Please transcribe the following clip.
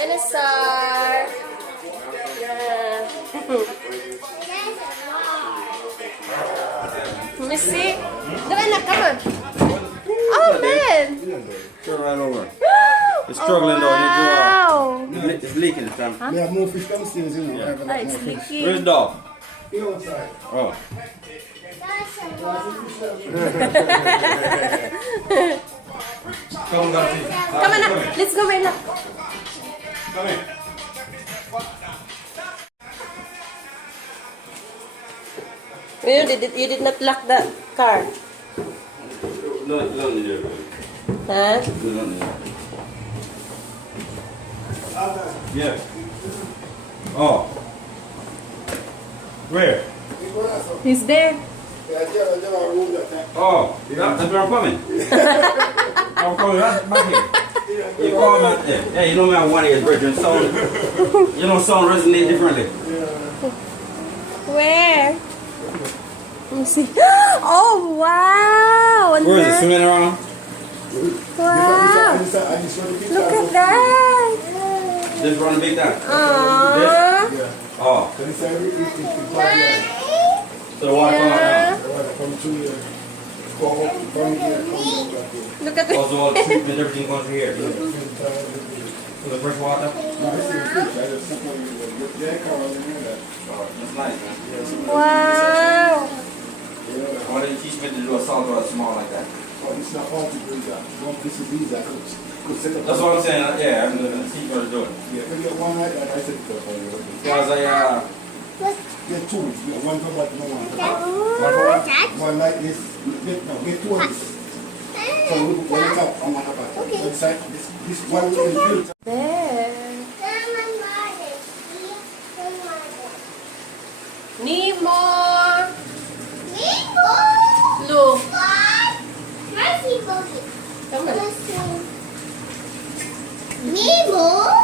Dinosaur. Yeah. Let me see. Come on. Oh, man. Turn right over. It's struggling though. Wow. It's leaking this time. We have more fish downstairs, you know. Yeah. Oh, it's leaking. Where's the dog? Here outside. Oh. Come on, guys. Come on, let's go right now. Come here. You did not lock the car. No, no, Huh? yeah. Oh. Where? He's there. Oh, that's where I'm coming. I'm coming right back here. You call me out there. Yeah, you know me, I'm one of your brethren. Sound, you know, sound resonate differently. Where? Let me see. Oh, wow. Where is it? Swimming around? Wow. Look at that. Just run a big time. Aww. Oh. So the water come out now. Look at Also, it. all the treatment, everything goes through here. So the fresh water. That's nice, man. Wow. Why didn't you teach me to do a salt or a small like that? It's not hard to do that. This is easy. I could set up. That's what I'm saying. Yeah, I'm going to teach you how to do it. Yeah, when you get one night, I set it up for you. Because I, Get two. You get one for what you want. One for what? One like this. Get two of this. So we put one up on one of it. So it's like this one is built. There. Nemo. Look. Come on. Nemo?